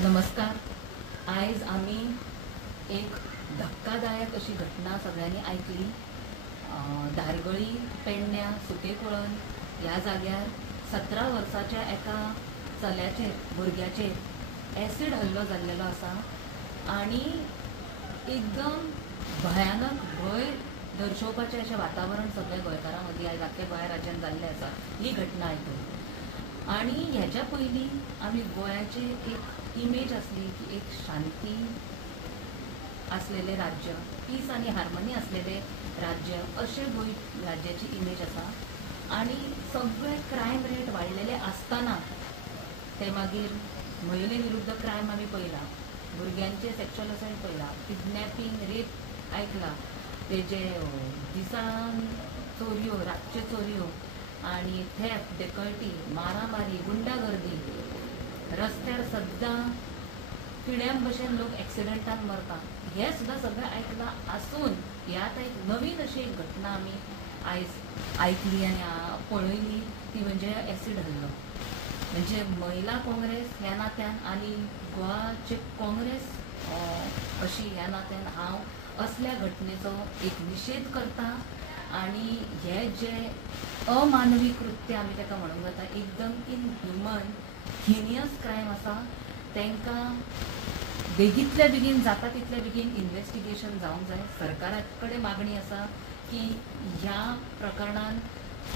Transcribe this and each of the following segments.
नमस्कार. आयज आमी एक धक्कादायक अशी घटना सगळ्यांनी ऐकली. धारगळी पेडण्या सुकेकुळण ह्या जाग्यार 17 वर्साच्या एका चल्याचेर भुरग्याचेर एसीड हल्लो जाल्लेलो आसा आनी एकदम भयानक भंय दर्शोवपाचें अशें वातावरण सगळ्या गोंयकारां मदीं आयज आख्ख्या गोंय राज्यान जाल्लें आसा ही घटना आयकून. आणि ह्याच्या पयलीं आमी गोंयाचे एक इमेज आसली की एक शांती असलेले राज्य, पीस आणि हार्मनी असलेले राज्य अशें गोंय राज्याची इमेज आसा. आणि सगळे क्रायम रेट वाडलेले आसतना ते मागीर महिले विरुद्ध क्रायम आमी पळयला, भुरग्यांचे सेक्शुअल असॉल्ट पळयला, किडनॅपिंग, रेप आयकला, तेजे दिसान चोरयो, रातच्यो चोरयो आणि थेफ्ट, डेकल्टी, मारामारी, गुंडागर्दी, रस्त्यार सद्दां किड्यां भशेन लोक एक्सिडेंटान मरता, हे सुद्दां सगळें आयकलां आसून ह्यात एक नवीन अशी एक घटना आमी आयज आयकली आनी पळयली, ती म्हणजे एसीड हल्लो. म्हणजे महिला काँग्रेस ह्या नात्यान आनी गोवाचे काँग्रेस अशी ह्या नात्यान हांव असल्या घटनेचो एक निशेध करता. आणि हे जे अमानवी कृत्य आमी ताका म्हणूंक जाता, एकदम इनह्युमन हिनियस क्रायम आसा, तांकां बेगींतल्या बेगीन जाता तितले बेगीन इन्व्हेस्टिगेशन जावंक जाय. सरकारा कडेन मागणी आसा की ह्या प्रकरणान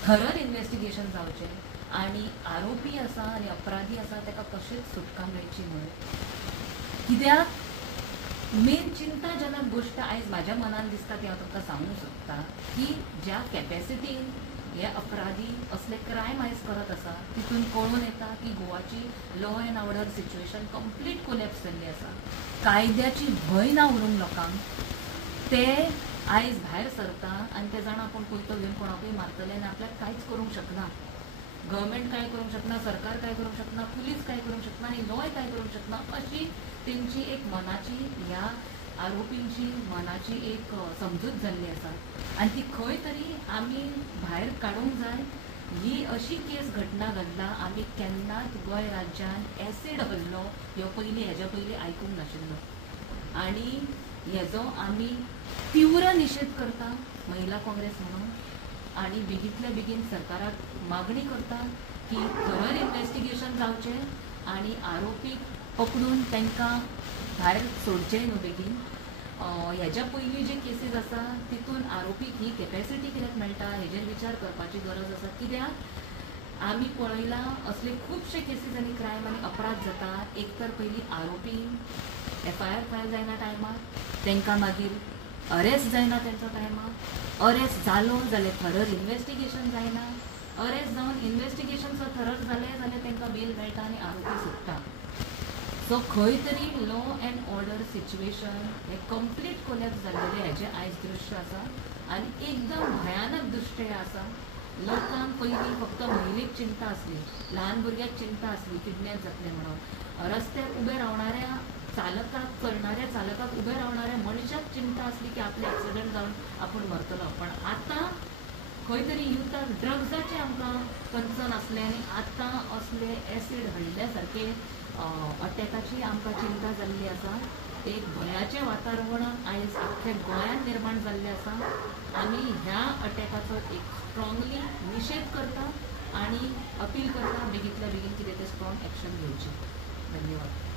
थरर इन्व्हेस्टिगेशन जावचें आनी आरोपी आसा आनी अपराधी आसा ताका कशीच सुटका मेळची म्हणून. कित्याक मेन चिंताजनक गोष्ट आयज म्हाज्या मनान दिसता ती हांव तुमकां सांगूंक सोदता की ज्या कॅपॅसिटीन हे अपराधी असले क्रायम आयज करत आसा तितून कळून येता की गोवाची law and order situation complete collapse जाल्ली आसा. कायद्याची भंय ना उरूंक लोकांक. ते आयज भायर सरता आनी ते जाणा आपूण कुयतो घेवन कोणाकूय मारतले आनी आपल्याक कांयच करूंक शकना. गव्हर्मेंट काय करूंक शकना, सरकार काय करूंक शकना, पुलीस काय करूंक शकना आनी लॉय काय करूंक शकना, अशी तेंची एक मनाची ह्या आरोपींची मनाची एक समजूत जाल्ली आसा. आनी ती खंय तरी आमी भायर काडूंक जाय. ही अशी केस घटना घडला आमी केन्नाच गोंय राज्यान एसीड हल्लो ह्यो पयलीं हेज्या पयलीं आयकूंक नाशिल्लो. आनी हेजो आमी तीव्र निशेध करता महिला काँग्रेस म्हणून. आनी बेगींतल्या बेगीन सरकाराक मागणी करता की थरर इन्व्हेस्टिगेशन जावचें आनी आरोपीक पकडून तांकां भायर सोडचें न्हू बेगीन. हेज्या पयलीं जे केसीस आसा तितून आरोपीक ही कॅपॅसिटी कित्याक मेळटा हेजेर विचार करपाची गरज आसा. कित्याक आमी पळयलां असले खुबशे केसीस आनी क्रायम आनी अपराध जाता. एक तर पयलीं आरोपी FIR फायल जायना टायमार, तांकां मागीर अरेस्ट जायना तेंचो टायमार, अरेस्ट जालो जाल्यार थरर इन्व्हेस्टिगेशन जायना, अरेस्ट जावन इन्व्हेस्टिगेशन जर थरर जालें जाल्यार तांकां बेल मेळटा आनी आरोपी सुट्टा. सो खंय तरी लॉ एंड ऑर्डर सिच्युएशन हे कंप्लीट कोलॅप्स जाल्लेले हेजे आयज दृश्य आसा आनी एकदम भयानक दृश्य हें आसा. लोकांक पयलीं फक्त महिलेक चिंता आसली, ल्हान भुरग्याक चिंता आसली किडनॅप जातलें म्हणून, रस्त्यार उबे रावणाऱ्या चालकाक, चलणाऱ्या चालकाक उबे रावणाऱ्या मनशाक चिंता आसली की आपले एक्सिडेंट जावन आपूण मरतलो. पण आतां खंय तरी युथाक ड्रग्साचें आमकां कन्सर्न आसलें आनी आतां असले एसीड हळिल्ल्या सारके अटॅकाची आमकां चिंता जाल्ली आसा. एक भयाचें वातावरण आयज आख्ख्या गोंयांत निर्माण जाल्लें आसा. आमी ह्या अटॅकाचो एक स्ट्रॉंगली निशेध करता आनी अपील करता बेगींतल्या बेगीन कितें तें स्ट्रॉंग एक्शन घेवची. धन्यवाद.